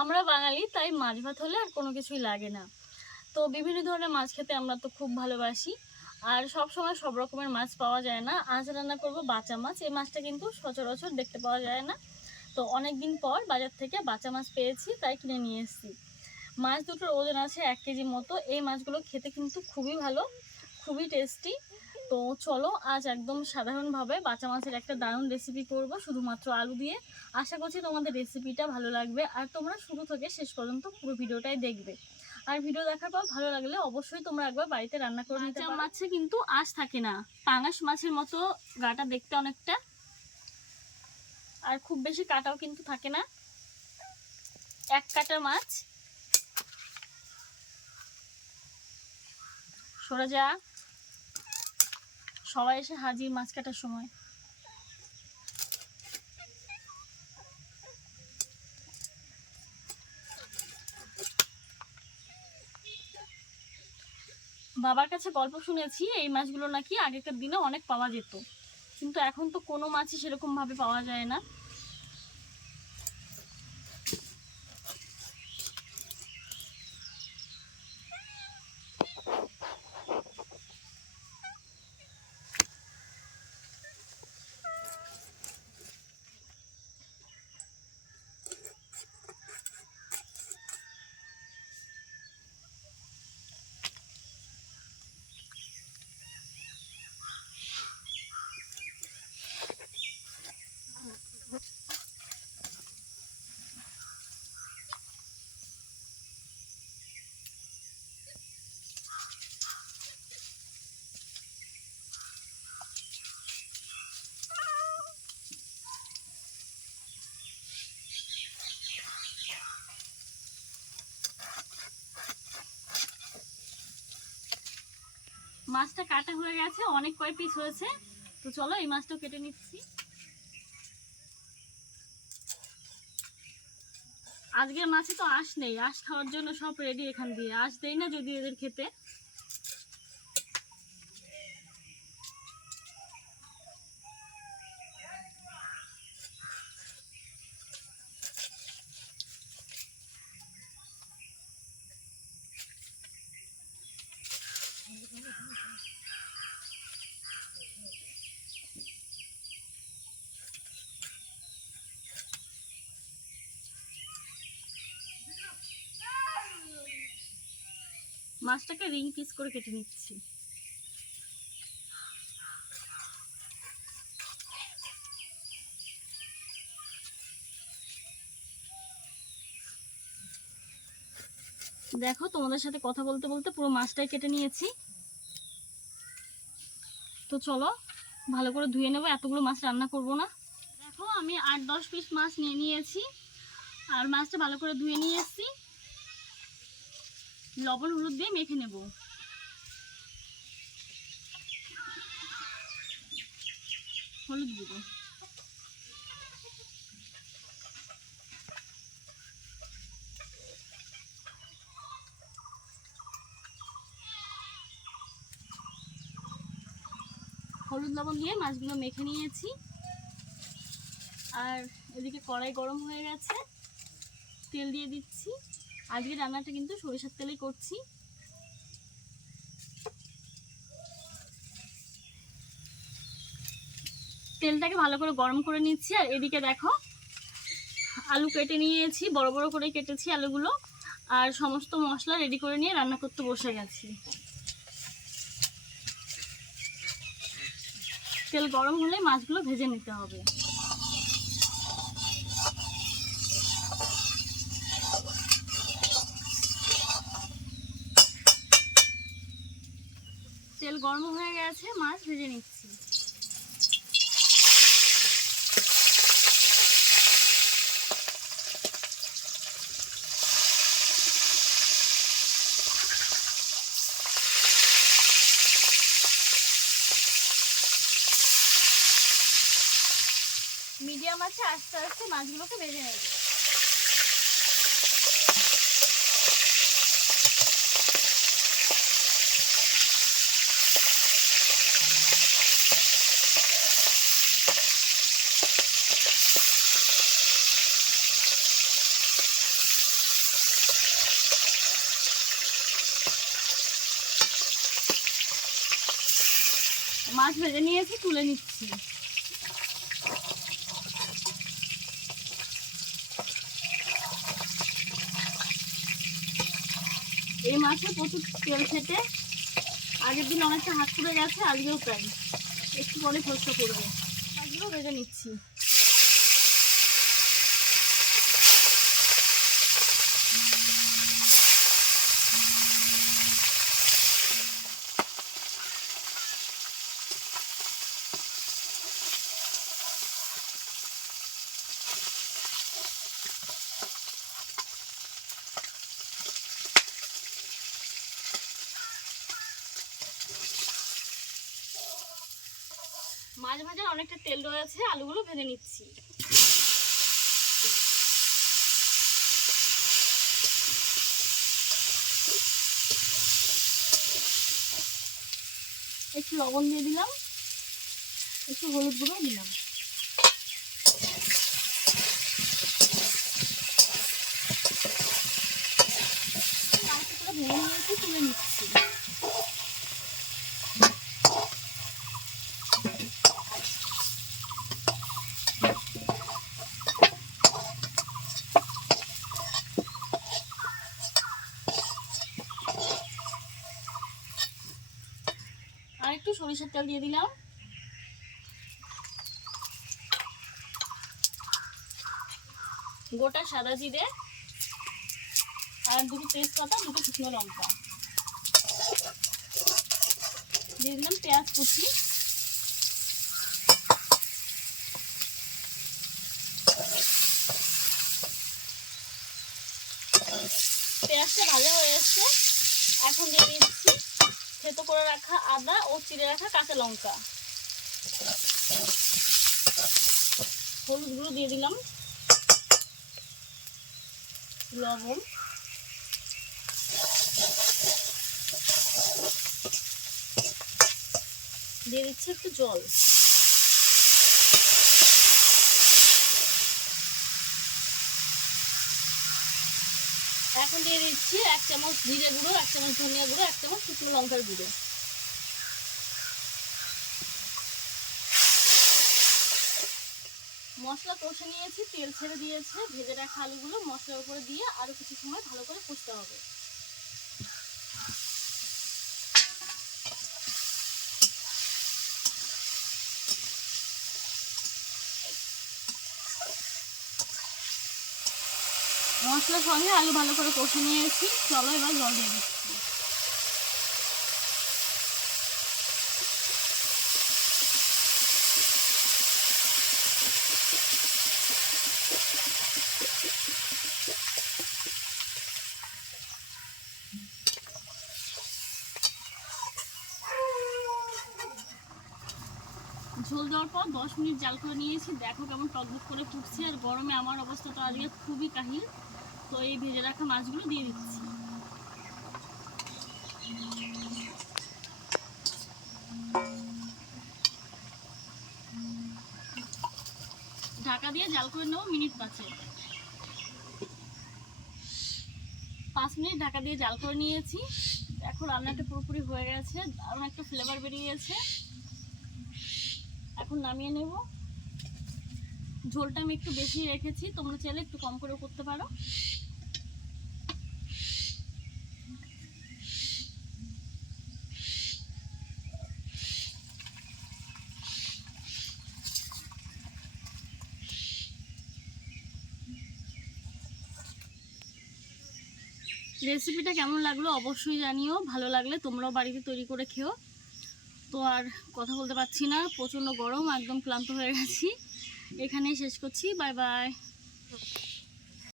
আমরা বাঙালি, তাই মাছ ভাত হলে আর কোনো কিছুই লাগে না। তো বিভিন্ন ধরনের মাছ খেতে আমরা তো খুব ভালোবাসি। আর সব সময় সব রকমের মাছ পাওয়া যায় না। আজ রান্না করব বাঁচা মাছ। এই মাছটা কিন্তু সচরাচর দেখতে পাওয়া যায় না। তো অনেক দিন পর বাজার থেকে বাঁচা মাছ পেয়েছি, তাই কিনে নিয়ে এসেছি। মাছ দুটোর ওজন আছে এক কেজি মতো। এই মাছগুলো খেতে কিন্তু খুবই ভালো, খুবই টেস্টি। তো চলো আজ একদম সাধারণভাবে বাঁচা মাছের একটা দারুণ রেসিপি করব শুধুমাত্র আলু দিয়ে। আশা করছি তোমাদের রেসিপিটা ভালো লাগবে। আর তোমরা শুরু থেকে শেষ পর্যন্ত পুরো ভিডিওটাই দেখবে। আর ভিডিও দেখার পর ভালো লাগলে অবশ্যই তোমরা একবার বাড়িতে রান্না করে নিতে পারো। মাছে কিন্তু আঁশ থাকে না। পাঙাশ মাছের মতো গাটা দেখতে অনেকটা। আর খুব বেশি কাটাও কিন্তু থাকে না। এক কাটা মাছ। সরে যা। সবাই এসে হাজির মাছ কাটার সময়। বাবার কাছে গল্প শুনেছি, এই মাছগুলো নাকি আগেকার দিনে অনেক পাওয়া যেত। কিন্তু এখন তো কোনো মাছই সেরকম ভাবে পাওয়া যায় না। মাছটা কাটা হয়ে গেছে, অনেক কয় পিস হয়েছে। তো চলো এই মাছটাও কেটে নিচ্ছি। আজকের মাছে তো আঁশ নেই, আঁশ খাওয়ার জন্য সব রেডি এখান দিয়ে। আঁশ দেই না যদি এদের খেতে। মাছটাকে রিং পিস করে কেটে নিচ্ছি। দেখো, তোমাদের সাথে কথা বলতে বলতে পুরো মাছটাই কেটে নিয়েছি। তো চলো, ভালো করে ধুয়ে নেব, এতগুলো মাছ রান্না করব না। দেখো, আমি আট দশ পিস মাছ নিয়ে নিয়েছি। আর মাছটা ভালো করে ধুয়ে নিয়ে এসেছি। লবণ হলুদ দিয়ে মেখে নেব। হলুদ দিব। হলুদ লবণ দিয়ে মাছগুলো মেখে নিয়েছি। আর এদিকে কড়াই গরম হয়ে গেছে। তেল দিয়ে দিচ্ছি। আজকে রান্নাটা কিন্তু সরিষার তেলেই করছি। তেলটাকে ভালো করে গরম করে নিচ্ছি, আর এদিকে দেখো, আলু কেটে নিয়েছি, বড় বড় করে কেটেছি আলুগুলো, আর সমস্ত মশলা রেডি করে নিয়ে রান্না করতে বসে গেছি। তেল গরম হলে মাছগুলো ভেজে নিতে হবে। তেল গরম হয়ে গেছে মাছ ভেজে নিচ্ছি। মিডিয়াম আছে আস্তে আস্তে মাছগুলোকে ভেজে নেবে। মাছ ভেজে নিয়েছি, তুলে নিচ্ছি। এই মাছে প্রচুর তেল খেতে। আগের দিন অনেকটা হাত পুড়ে গেছে, আজকেও তাই। একটু পরে খরচা করবে মাছগুলো ভেজে নিচ্ছি। মাছ ভাজার অনেকটা তেল রয়েছে আলুগুলো ভেজে নিচ্ছি। একটু লবণ দিয়ে দিলাম, একটু হলুদ গুঁড়ো দিলাম মাছটা ভেজে নিয়েছি তুলে নিচ্ছি আর একটু সরিষার তেল দিয়ে দিলাম। গোটা সাদা জিরে আর দুটো তেজপাতা, দুটো শুকনো লঙ্কা। দিয়ে দিলাম পেঁয়াজ কুচি পেঁয়াজটা ভালো হয়ে এসছে এখন দিয়ে দিচ্ছি থেতো করে রাখা আদা ও চিড়ে রাখা কাঁচা লঙ্কা। হলুদ গুঁড়ো দিয়ে দিলাম। লবণ। দিয়ে দিচ্ছি একটু জল। এখন দিয়ে দিচ্ছি এক চামচ জিরে গুঁড়ো, এক চামচ ধনিয়া গুঁড়ো, এক চামচ শুকনো লঙ্কার গুঁড়ো। মশলা কষে নিয়েছি, তেল ছেড়ে দিয়েছে, ভেজে রাখা আলুগুলো মশলার উপরে দিয়ে আরও কিছু সময় ভালো করে কষতে হবে। মশলার সঙ্গে আলু ভালো করে কষে নিয়েছি। চলো এবার জল দিয়ে দিচ্ছি। ঝোল দেওয়ার পর দশ মিনিট জাল করে নিয়েছি। দেখো কেমন টকবক করে ফুটছে আর গরমে আমার অবস্থা তো আজকে খুবই কাহিল। তো এই ভেজে রাখা মাছগুলো দিয়ে দিচ্ছি। ঢাকা দিয়ে জাল করে নেব মিনিট পাঁচে পাঁচ মিনিট ঢাকা দিয়ে জাল করে নিয়েছি। দেখো রান্নাটা পুরোপুরি হয়ে গেছে, দারুণ একটা ফ্লেভার বেরিয়ে গেছে এখন নামিয়ে নেব। ঝোলটা আমি একটু বেশি রেখেছি, তোমরা চাইলে একটু কম করেও করতে পারো। রেসিপিটা কেমন লাগল অবশ্যই জানিও, ভালো লাগলে তোমরাও বাড়িতে তৈরি করে খেও। তো আর কথা বলতে পারছি না, প্রচণ্ড গরম, একদম ক্লান্ত হয়ে গেছি। এখানেই শেষ করছি, বাই বাই।